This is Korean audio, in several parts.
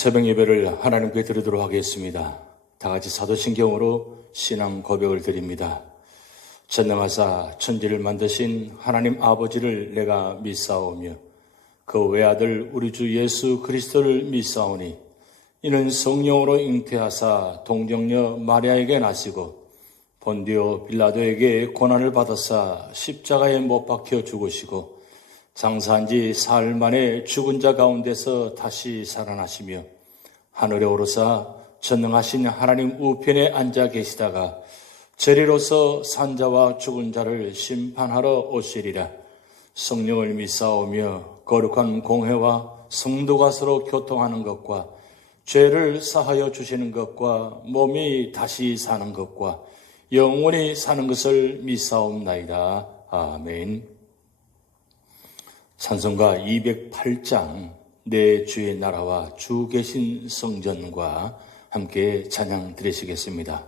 새벽 예배를 하나님께 드리도록 하겠습니다. 다 같이 사도신경으로 신앙 고백을 드립니다. 전능하사 천지를 만드신 하나님 아버지를 내가 믿사오며 그 외아들 우리 주 예수 그리스도를 믿사오니 이는 성령으로 잉태하사 동정녀 마리아에게 나시고 본디오 빌라도에게 고난을 받아사 십자가에 못 박혀 죽으시고 장사한 지 사흘 만에 죽은 자 가운데서 다시 살아나시며 하늘에 오르사 전능하신 하나님 우편에 앉아 계시다가 저리로서 산자와 죽은 자를 심판하러 오시리라. 성령을 믿사오며 거룩한 공회와 성도가 서로 교통하는 것과 죄를 사하여 주시는 것과 몸이 다시 사는 것과 영원히 사는 것을 믿사옵나이다. 아멘. 찬송가 208장 내 주의 나라와 주 계신 성전과 함께 찬양 드리시겠습니다.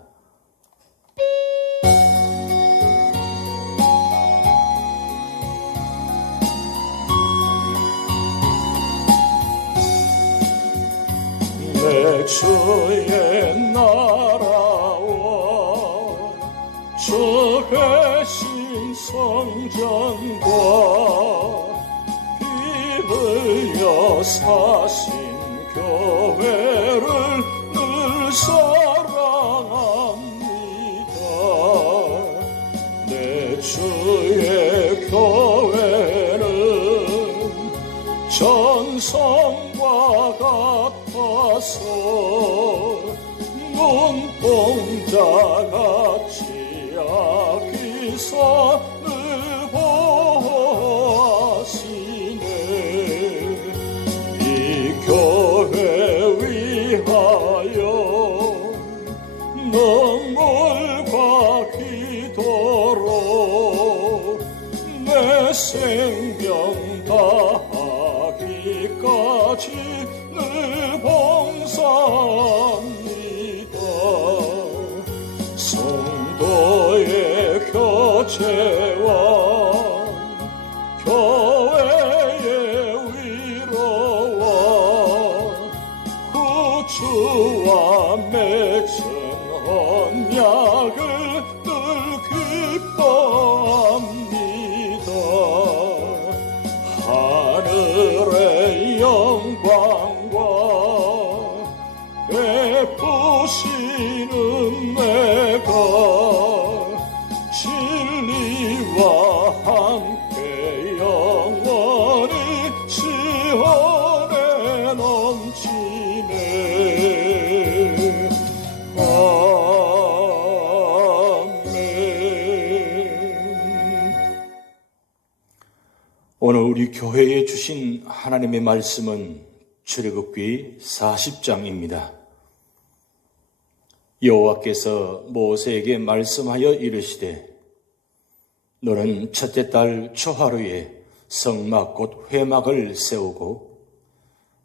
내 주의 나라와 주 계신 성전과 흘려 사신 교회를 늘 사랑합니다. 내 주의 교회는 전성과 같아서 눈동자같이 아끼사 늘 보호하시네. 이 교회 위하여 눈물과 기도로 내 생명 다하기까지 늘 봉사합니다. 성도의 교제와 교회의 위로와 구주와 맺은 언약을 늘 기뻐합니다. 하늘의 영광과 베푸시는 내가 진리와 함께 영원히 시온에 넘치네. 아멘. 오늘 우리 교회에 주신 하나님의 말씀은 출애굽기 40장입니다. 여호와께서 모세에게 말씀하여 이르시되 너는 첫째 달 초하루에 성막 곧 회막을 세우고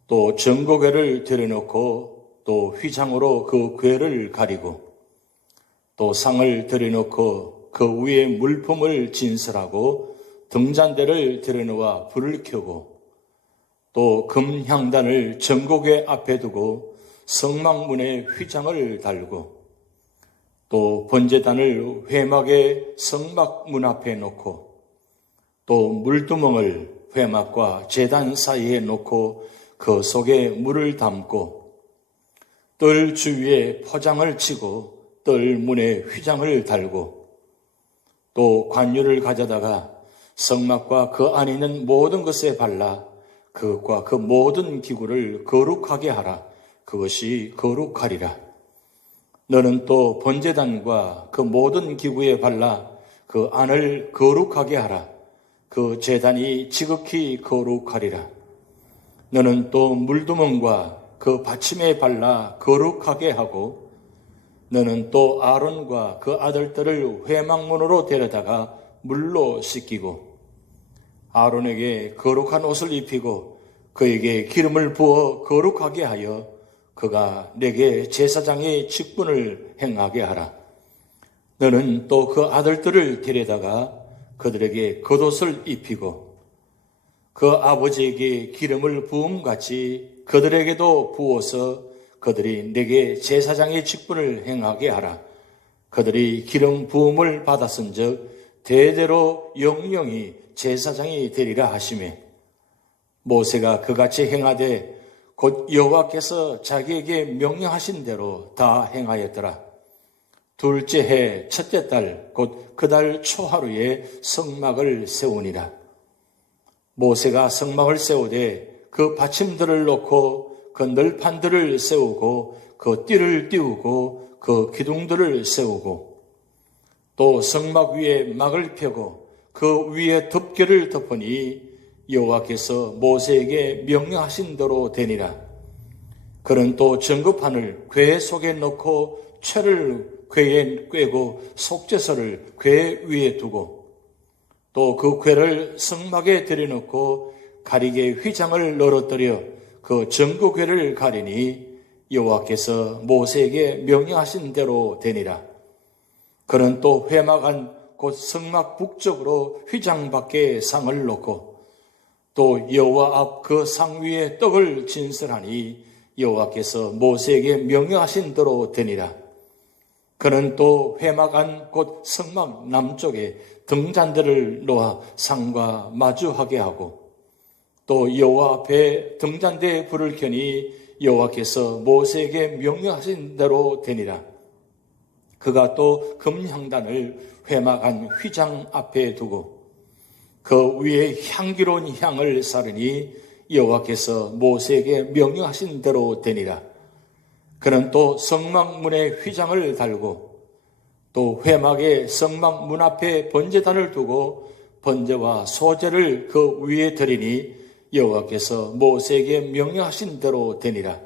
또 정고궤를 들여놓고 또 휘장으로 그 궤를 가리고 또 상을 들여놓고 그 위에 물품을 진설하고 등잔대를 들여놓아 불을 켜고 또 금향단을 정고궤 앞에 두고 성막문에 휘장을 달고 또 번제단을 회막의 성막문 앞에 놓고 또 물두멍을 회막과 제단 사이에 놓고 그 속에 물을 담고 뜰 주위에 포장을 치고 뜰 문에 휘장을 달고 또 관유를 가져다가 성막과 그 안에 있는 모든 것에 발라 그것과 그 모든 기구를 거룩하게 하라. 그것이 거룩하리라. 너는 또 번제단과 그 모든 기구에 발라 그 안을 거룩하게 하라. 그 제단이 지극히 거룩하리라. 너는 또 물두멍과 그 받침에 발라 거룩하게 하고 너는 또 아론과 그 아들들을 회막문으로 데려다가 물로 씻기고 아론에게 거룩한 옷을 입히고 그에게 기름을 부어 거룩하게 하여 그가 내게 제사장의 직분을 행하게 하라. 너는 또 그 아들들을 데려다가 그들에게 겉옷을 입히고 그 아버지에게 기름을 부음같이 그들에게도 부어서 그들이 내게 제사장의 직분을 행하게 하라. 그들이 기름 부음을 받았은즉 대대로 영영이 제사장이 되리라 하시매 모세가 그같이 행하되 곧 여호와께서 자기에게 명령하신 대로 다 행하였더라. 둘째 해 첫째 달 곧 그 달 초하루에 성막을 세우니라. 모세가 성막을 세우되 그 받침들을 놓고 그 널판들을 세우고 그 띠를 띄우고 그 기둥들을 세우고 또 성막 위에 막을 펴고 그 위에 덮개를 덮으니 여호와께서 모세에게 명령하신 대로 되니라. 그는 또 전급판을 궤 속에 넣고 채를 궤에 꿰고 속죄서를 궤 위에 두고 또 그 궤를 성막에 들여놓고 가리개 휘장을 널어뜨려 그 전구궤를 가리니 여호와께서 모세에게 명령하신 대로 되니라. 그는 또 회막 안 곧 성막 북쪽으로 휘장 밖에 상을 놓고 또 여호와 앞 그 상 위에 떡을 진설하니 여호와께서 모세에게 명령하신 대로 되니라. 그는 또 회막 안 곧 성막 남쪽에 등잔대를 놓아 상과 마주하게 하고 또 여호와 앞에 등잔대에 불을 켜니 여호와께서 모세에게 명령하신 대로 되니라. 그가 또 금향단을 회막 안 휘장 앞에 두고 그 위에 향기로운 향을 사르니 여호와께서 모세에게 명령하신 대로 되니라. 그는 또 성막문에 휘장을 달고 또 회막의 성막 문 앞에 번제단을 두고 번제와 소제를 그 위에 드리니 여호와께서 모세에게 명령하신 대로 되니라.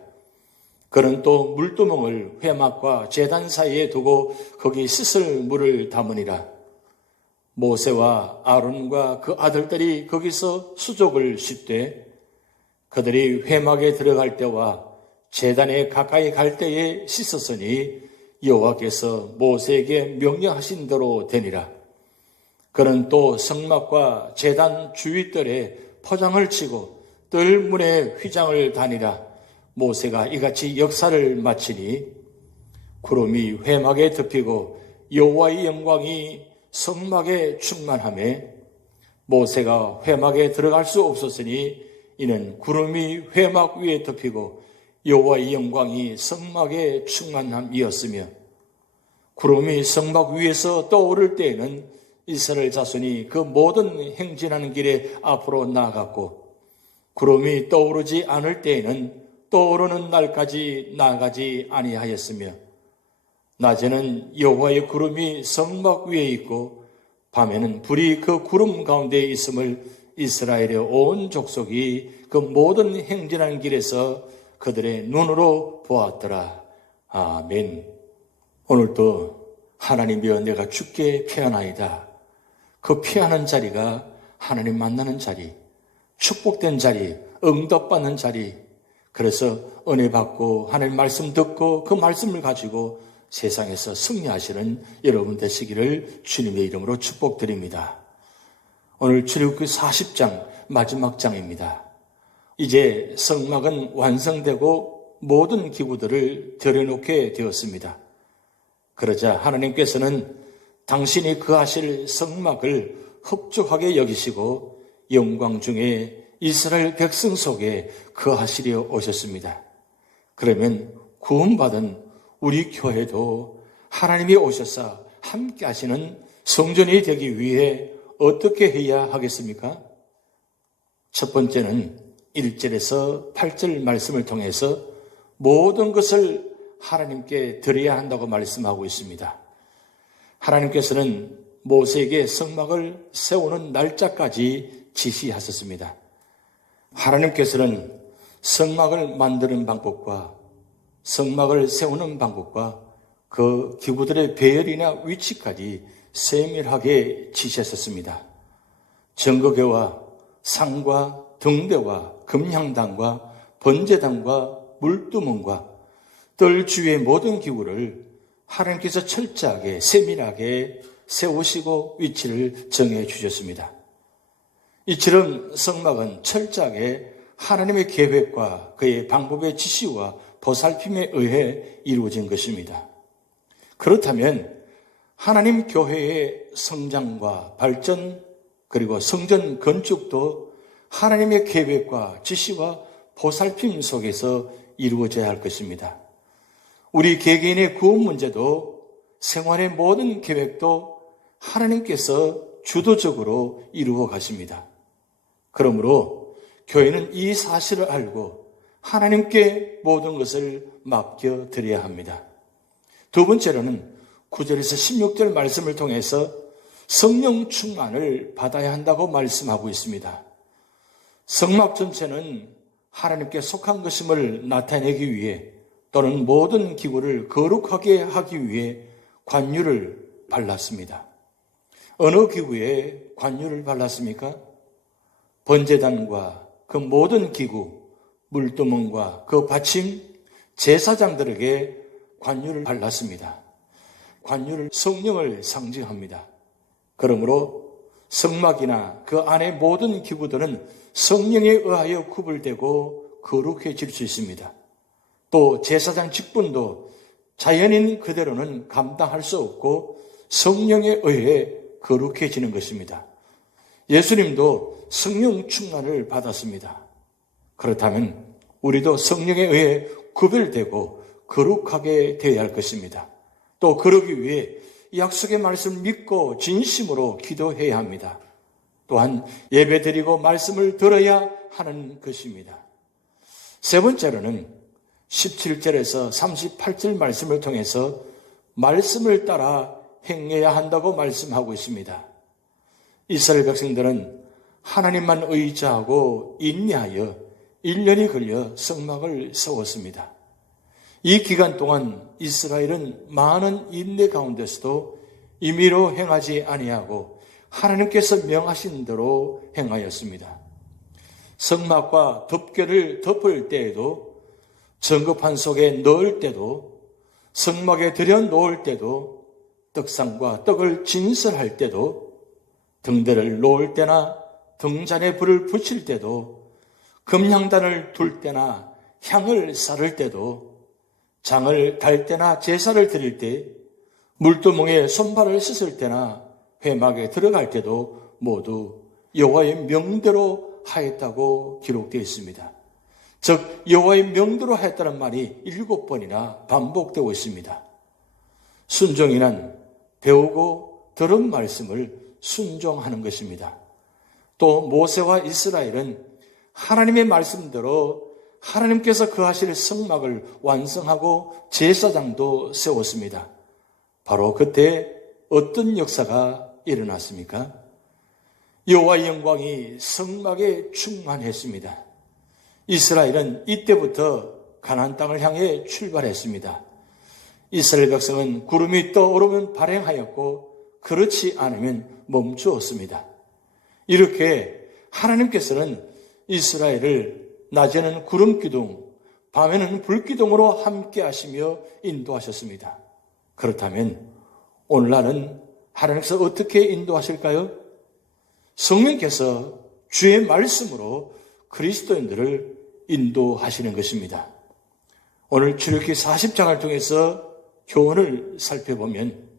그는 또 물두멍을 회막과 제단 사이에 두고 거기 씻을 물을 담으니라. 모세와 아론과 그 아들들이 거기서 수족을 씻되 그들이 회막에 들어갈 때와 제단에 가까이 갈 때에 씻었으니 여호와께서 모세에게 명령하신 대로 되니라. 그는 또 성막과 제단 주위뜰에 포장을 치고 뜰문에 휘장을 다니라. 모세가 이같이 역사를 마치니 구름이 회막에 덮이고 여호와의 영광이 성막에 충만하며 모세가 회막에 들어갈 수 없었으니 이는 구름이 회막 위에 덮이고 여호와의 영광이 성막에 충만함이었으며 구름이 성막 위에서 떠오를 때에는 이스라엘 자손이 그 모든 행진하는 길에 앞으로 나아갔고 구름이 떠오르지 않을 때에는 떠오르는 날까지 나아가지 아니하였으며 낮에는 여호와의 구름이 성막 위에 있고 밤에는 불이 그 구름 가운데 있음을 이스라엘의 온 족속이 그 모든 행진하는 길에서 그들의 눈으로 보았더라. 아멘. 오늘도 하나님이여 내가 주께 피하나이다. 그 피하는 자리가 하나님 만나는 자리, 축복된 자리, 응답받는 자리. 그래서 은혜 받고 하나님 말씀 듣고 그 말씀을 가지고 세상에서 승리하시는 여러분 되시기를 주님의 이름으로 축복드립니다. 오늘 출애굽기 40장 마지막 장입니다. 이제 성막은 완성되고 모든 기구들을 들여놓게 되었습니다. 그러자 하나님께서는 당신이 거하실 성막을 흡족하게 여기시고 영광 중에 이스라엘 백성 속에 거하시려 오셨습니다. 그러면 구원받은 우리 교회도 하나님이 오셔서 함께 하시는 성전이 되기 위해 어떻게 해야 하겠습니까? 첫 번째는 1절에서 8절 말씀을 통해서 모든 것을 하나님께 드려야 한다고 말씀하고 있습니다. 하나님께서는 모세에게 성막을 세우는 날짜까지 지시하셨습니다. 하나님께서는 성막을 만드는 방법과 성막을 세우는 방법과 그 기구들의 배열이나 위치까지 세밀하게 지시하셨습니다. 정거궤와 상과 등대와 금향단과 번제단과 물두멍과 뜰 주위의 모든 기구를 하나님께서 철저하게 세밀하게 세우시고 위치를 정해 주셨습니다. 이처럼 성막은 철저하게 하나님의 계획과 그의 방법의 지시와 보살핌에 의해 이루어진 것입니다. 그렇다면 하나님 교회의 성장과 발전 그리고 성전 건축도 하나님의 계획과 지시와 보살핌 속에서 이루어져야 할 것입니다. 우리 개개인의 구원 문제도 생활의 모든 계획도 하나님께서 주도적으로 이루어 가십니다. 그러므로 교회는 이 사실을 알고 하나님께 모든 것을 맡겨드려야 합니다. 두 번째로는 9절에서 16절 말씀을 통해서 성령 충만을 받아야 한다고 말씀하고 있습니다. 성막 전체는 하나님께 속한 것임을 나타내기 위해 또는 모든 기구를 거룩하게 하기 위해 관유를 발랐습니다. 어느 기구에 관유를 발랐습니까? 번제단과 그 모든 기구, 물두멍과 그 받침, 제사장들에게 관유를 발랐습니다. 관유를 성령을 상징합니다. 그러므로 성막이나 그 안의 모든 기구들은 성령에 의하여 구별되고 거룩해질 수 있습니다. 또 제사장 직분도 자연인 그대로는 감당할 수 없고 성령에 의해 거룩해지는 것입니다. 예수님도 성령 충만을 받았습니다. 그렇다면 우리도 성령에 의해 구별되고 거룩하게 되어야 할 것입니다. 또 그러기 위해 약속의 말씀을 믿고 진심으로 기도해야 합니다. 또한 예배드리고 말씀을 들어야 하는 것입니다. 세 번째로는 17절에서 38절 말씀을 통해서 말씀을 따라 행해야 한다고 말씀하고 있습니다. 이스라엘 백성들은 하나님만 의지하고 인내하여 1년이 걸려 성막을 세웠습니다. 이 기간 동안 이스라엘은 많은 인내 가운데서도 임의로 행하지 아니하고 하나님께서 명하신 대로 행하였습니다. 성막과 덮개를 덮을 때에도, 정급판 속에 넣을 때도, 성막에 들여 놓을 때도, 떡상과 떡을 진설할 때도, 등대를 놓을 때나 등잔에 불을 붙일 때도, 금향단을 둘 때나 향을 쌓을 때도, 장을 달 때나 제사를 드릴 때, 물두멍에 손발을 씻을 때나 회막에 들어갈 때도 모두 여호와의 명대로 하였다고 기록되어 있습니다. 즉 여호와의 명대로 하였다는 말이 7번이나 반복되고 있습니다. 순종이란 배우고 들은 말씀을 순종하는 것입니다. 또 모세와 이스라엘은 하나님의 말씀대로 하나님께서 거하실 성막을 완성하고 제사장도 세웠습니다. 바로 그때 어떤 역사가 일어났습니까? 여호와의 영광이 성막에 충만했습니다. 이스라엘은 이때부터 가나안 땅을 향해 출발했습니다. 이스라엘 백성은 구름이 떠오르면 발행하였고 그렇지 않으면 멈추었습니다. 이렇게 하나님께서는 이스라엘을 낮에는 구름 기둥, 밤에는 불 기둥으로 함께 하시며 인도하셨습니다. 그렇다면 오늘날은 하나님께서 어떻게 인도하실까요? 성령께서 주의 말씀으로 그리스도인들을 인도하시는 것입니다. 오늘 출애굽기 40장을 통해서 교훈을 살펴보면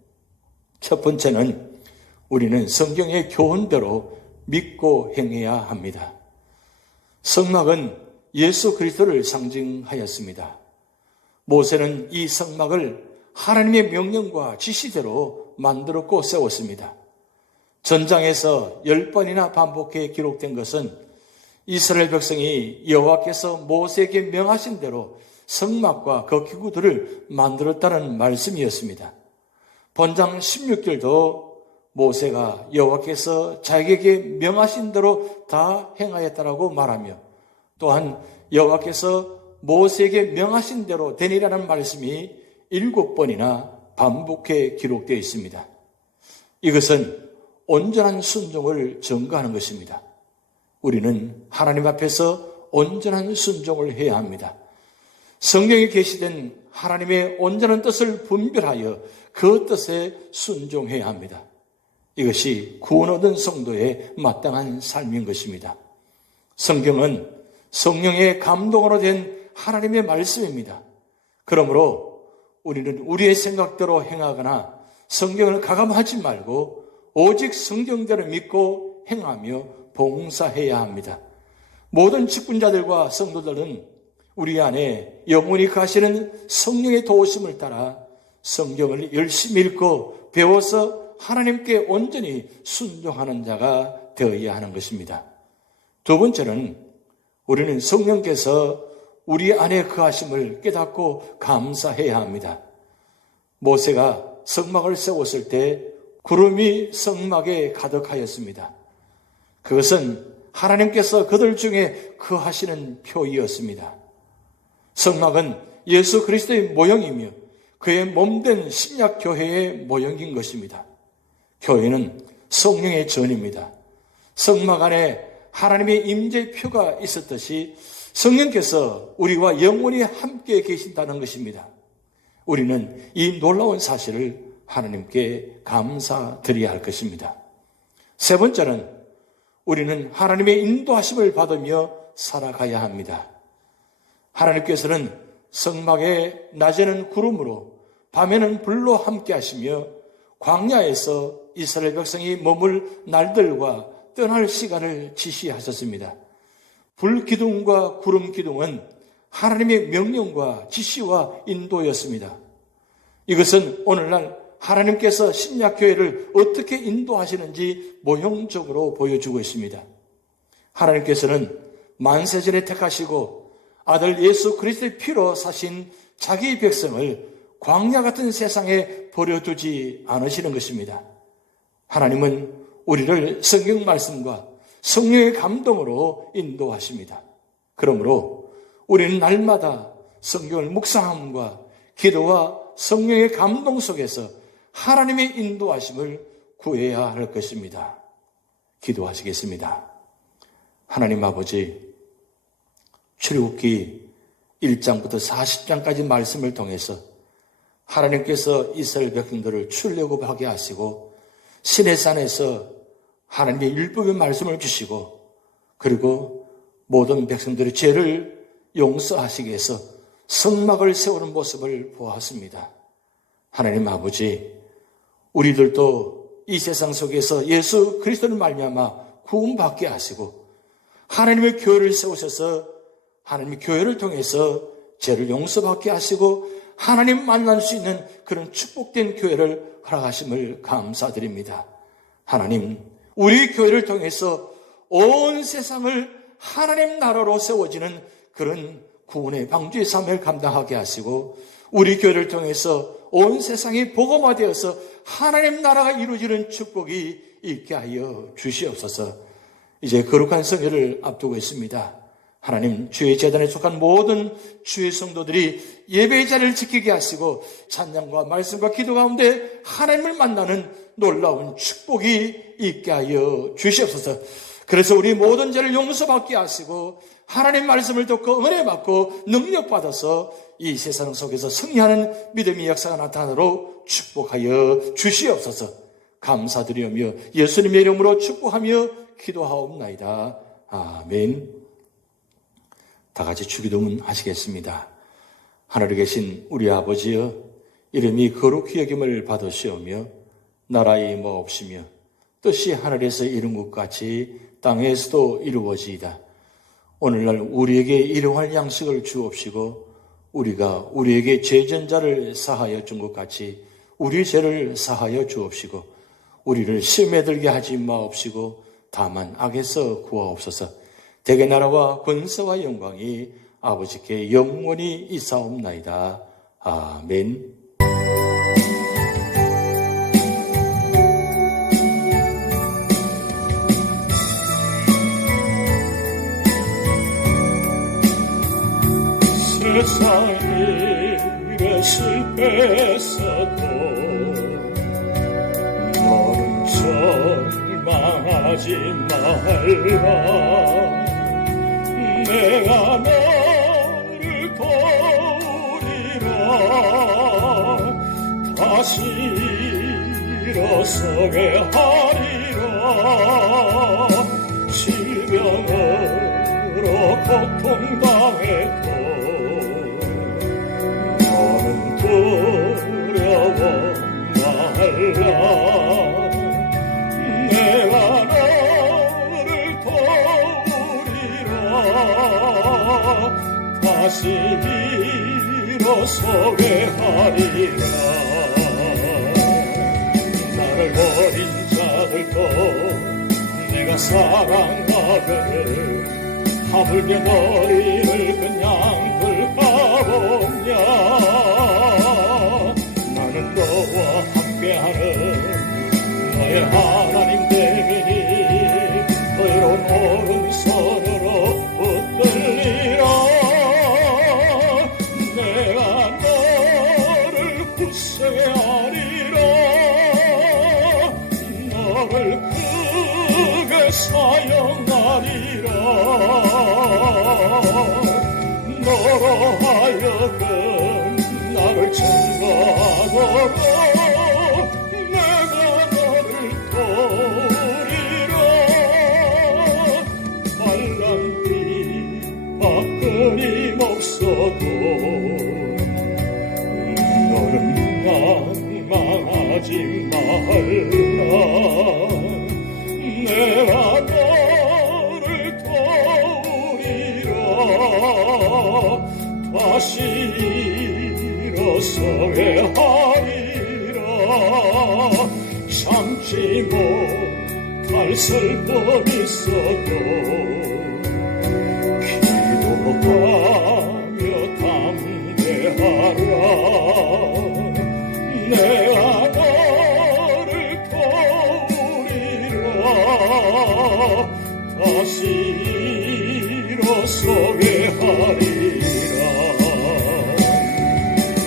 첫 번째는 우리는 성경의 교훈대로 믿고 행해야 합니다. 성막은 예수 그리스도를 상징하였습니다. 모세는 이 성막을 하나님의 명령과 지시대로 만들었고 세웠습니다. 전장에서 10번이나 반복해 기록된 것은 이스라엘 백성이 여호와께서 모세에게 명하신 대로 성막과 그 기구들을 만들었다는 말씀이었습니다. 본장 16절도 모세가 여호와께서 자기에게 명하신 대로 다 행하였다라고 말하며 또한 여호와께서 모세에게 명하신 대로 되니라는 말씀이 7번이나 반복해 기록되어 있습니다. 이것은 온전한 순종을 증거하는 것입니다. 우리는 하나님 앞에서 온전한 순종을 해야 합니다. 성경에 계시된 하나님의 온전한 뜻을 분별하여 그 뜻에 순종해야 합니다. 이것이 구원 얻은 성도의 마땅한 삶인 것입니다. 성경은 성령의 감동으로 된 하나님의 말씀입니다. 그러므로 우리는 우리의 생각대로 행하거나 성경을 가감하지 말고 오직 성경대로 믿고 행하며 봉사해야 합니다. 모든 직분자들과 성도들은 우리 안에 영원히 가시는 성령의 도우심을 따라 성경을 열심히 읽고 배워서 하나님께 온전히 순종하는 자가 되어야 하는 것입니다. 두 번째는 우리는 성령께서 우리 안에 거하심을 깨닫고 감사해야 합니다. 모세가 성막을 세웠을 때 구름이 성막에 가득하였습니다. 그것은 하나님께서 그들 중에 거하시는 표이었습니다. 성막은 예수 그리스도의 모형이며 그의 몸된 신약교회의 모형인 것입니다. 교회는 성령의 전입니다. 성막 안에 하나님의 임재의 표가 있었듯이 성령께서 우리와 영원히 함께 계신다는 것입니다. 우리는 이 놀라운 사실을 하나님께 감사드려야 할 것입니다. 세 번째는 우리는 하나님의 인도하심을 받으며 살아가야 합니다. 하나님께서는 성막에 낮에는 구름으로 밤에는 불로 함께 하시며 광야에서 이스라엘 백성이 머물 날들과 떠날 시간을 지시하셨습니다. 불기둥과 구름기둥은 하나님의 명령과 지시와 인도였습니다. 이것은 오늘날 하나님께서 신약교회를 어떻게 인도하시는지 모형적으로 보여주고 있습니다. 하나님께서는 만세전에 택하시고 아들 예수 그리스도의 피로 사신 자기 백성을 광야 같은 세상에 버려두지 않으시는 것입니다. 하나님은 우리를 성경 말씀과 성령의 감동으로 인도하십니다. 그러므로 우리는 날마다 성경을 묵상함과 기도와 성령의 감동 속에서 하나님의 인도하심을 구해야 할 것입니다. 기도하시겠습니다. 하나님 아버지, 출애굽기 1장부터 40장까지 말씀을 통해서 하나님께서 이스라엘 백성들을 출애굽하게 하시고 시내산에서 하나님의 율법의 말씀을 주시고 그리고 모든 백성들의 죄를 용서하시기 위해서 성막을 세우는 모습을 보았습니다. 하나님 아버지, 우리들도 이 세상 속에서 예수 그리스도를 말미암아 구원받게 하시고 하나님의 교회를 세우셔서 하나님의 교회를 통해서 죄를 용서받게 하시고 하나님 만날 수 있는 그런 축복된 교회를 허락하심을 감사드립니다. 하나님, 우리 교회를 통해서 온 세상을 하나님 나라로 세워지는 그런 구원의 방주의 삶을 감당하게 하시고 우리 교회를 통해서 온 세상이 복음화되어서 하나님 나라가 이루어지는 축복이 있게 하여 주시옵소서. 이제 거룩한 성회를 앞두고 있습니다. 하나님, 주의 제단에 속한 모든 주의 성도들이 예배의 자리를 지키게 하시고 찬양과 말씀과 기도 가운데 하나님을 만나는 놀라운 축복이 있게 하여 주시옵소서. 그래서 우리 모든 죄를 용서받게 하시고 하나님 말씀을 듣고 은혜 받고 능력 받아서 이 세상 속에서 승리하는 믿음의 역사가 나타나도록 축복하여 주시옵소서. 감사드리며 예수님의 이름으로 축복하며 기도하옵나이다. 아멘. 다 같이 주기도문 하시겠습니다. 하늘에 계신 우리 아버지여, 이름이 거룩히 여김을 받으시오며 나라의 임하옵시며 뜻이 하늘에서 이룬 것 같이 땅에서도 이루어지이다. 오늘날 우리에게 일용할 양식을 주옵시고 우리가 우리에게 죄전자를 사하여 준 것 같이 우리 죄를 사하여 주옵시고 우리를 시험에 들게 하지 마옵시고 다만 악에서 구하옵소서. 대개 나라와 권세와 영광이 아버지께 영원히 있사옵나이다. 아멘. 세상에 것을 뺏어도 너는 절망하지 말라. 내가 너를 도우리라. 다시 일어서게 하리라. 질병으로 고통당해도 너는 두려워 말라. 내가 너를 도우리라. 다시 일어서게 하리라. 나를 버린 자들도 내가 사랑하거늘 하물며 너희를 그냥 둘까보냐. 나는 너와 함께하는 너의 하나님 되리니 너희로 오른손으로 붙들리라. 내가 너를 굳세게 하리라. 너를 크게 사용하리라. 너로 하여금 나를 증거하도록 내가 너를 도우리라. 빨간 빛 끊임없어도 너는 망망하지 말라. 내가 너를 도우리라. 다시 일어서게 하리라. 참지 못할 슬픔 있어도 기도하며 담대하라. 내가 너를 도우리라. 다시 일어서게 하리라.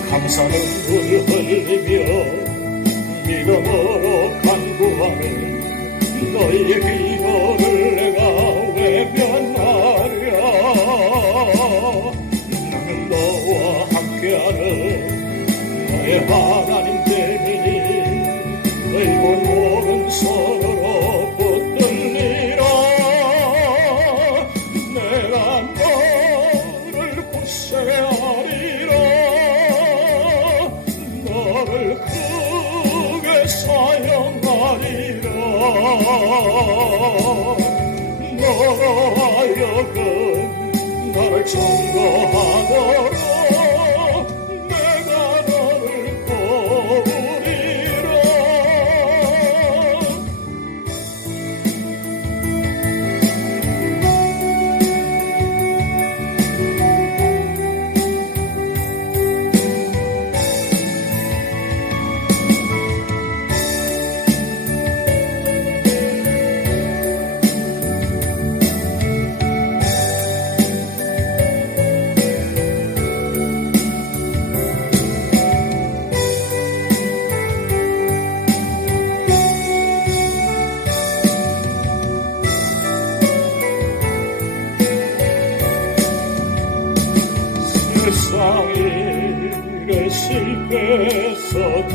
감사는 물 흘리며 믿음으로 간구하네. 너희의 기도를 내가 외면하랴. 나는 너와 함께하는 너의 하나님 되리니 너희 오른손으로 붙들리라. 내가 너를 굳세게 하리라. 너를 크게 사용하리라. 너로 하여금 나를 증거하도록 내가 너를 도우리라. 세상 일에 실패했어도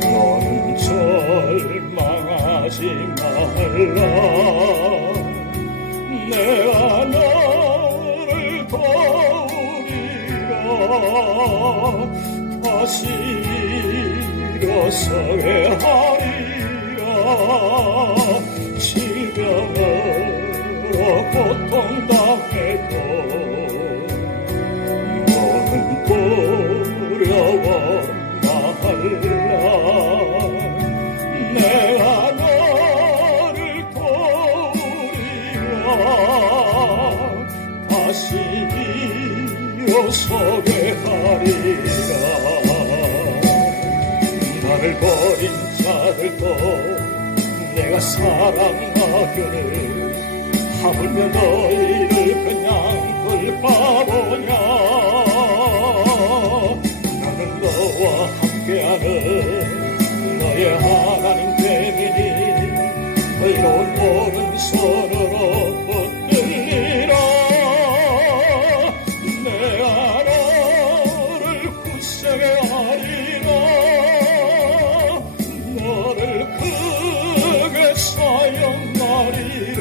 너는 절망하지 말라. 내가 너를 도우리라. 다시 일어서게 하리라. 질병으로 고통당해도 너는 두려워 말라. 내가 너를 도우리라. 다시 일어서게 하리라. 나를 버린 자들도 내가 사랑하기를 하물며 너희를 그냥 둘까보냐. 나는 너와 함께하는 너의 하나님 되리니 의로운 오른손으로 붙들리라. 내가 너를 굳세게 하리라. 너를 크게 사용하리라.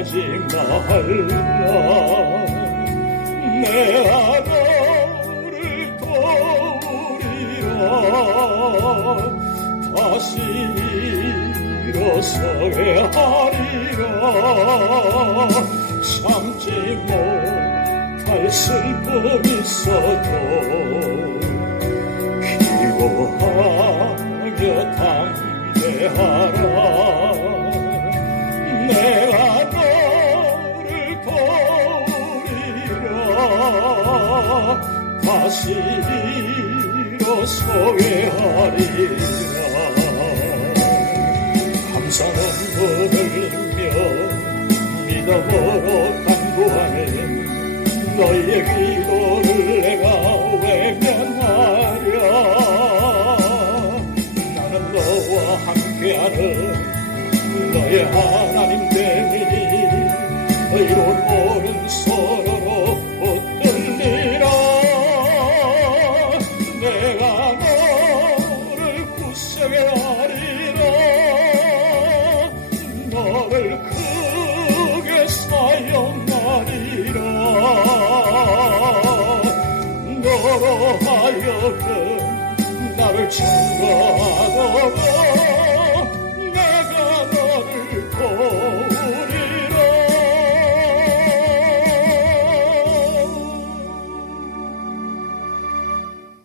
하지 말라 내가 너를 도우리라 다시 일어서게 하리라 참지 못할 슬픔이 있어도 기도하며 담대하라 내가 너를 도우리라 다시 일어서게 하리라 감사 눈물을 흘리며 믿음으로 간구하네 너희의 기도를 내가 외면하랴 나는 너와 함께하는 너의 하나님 됨이니 의로운 오른손으로 붙들리라 내가 너를 굳세게 하리라 너를 크게 사용하리라 너로 하여금 나를 증거하도록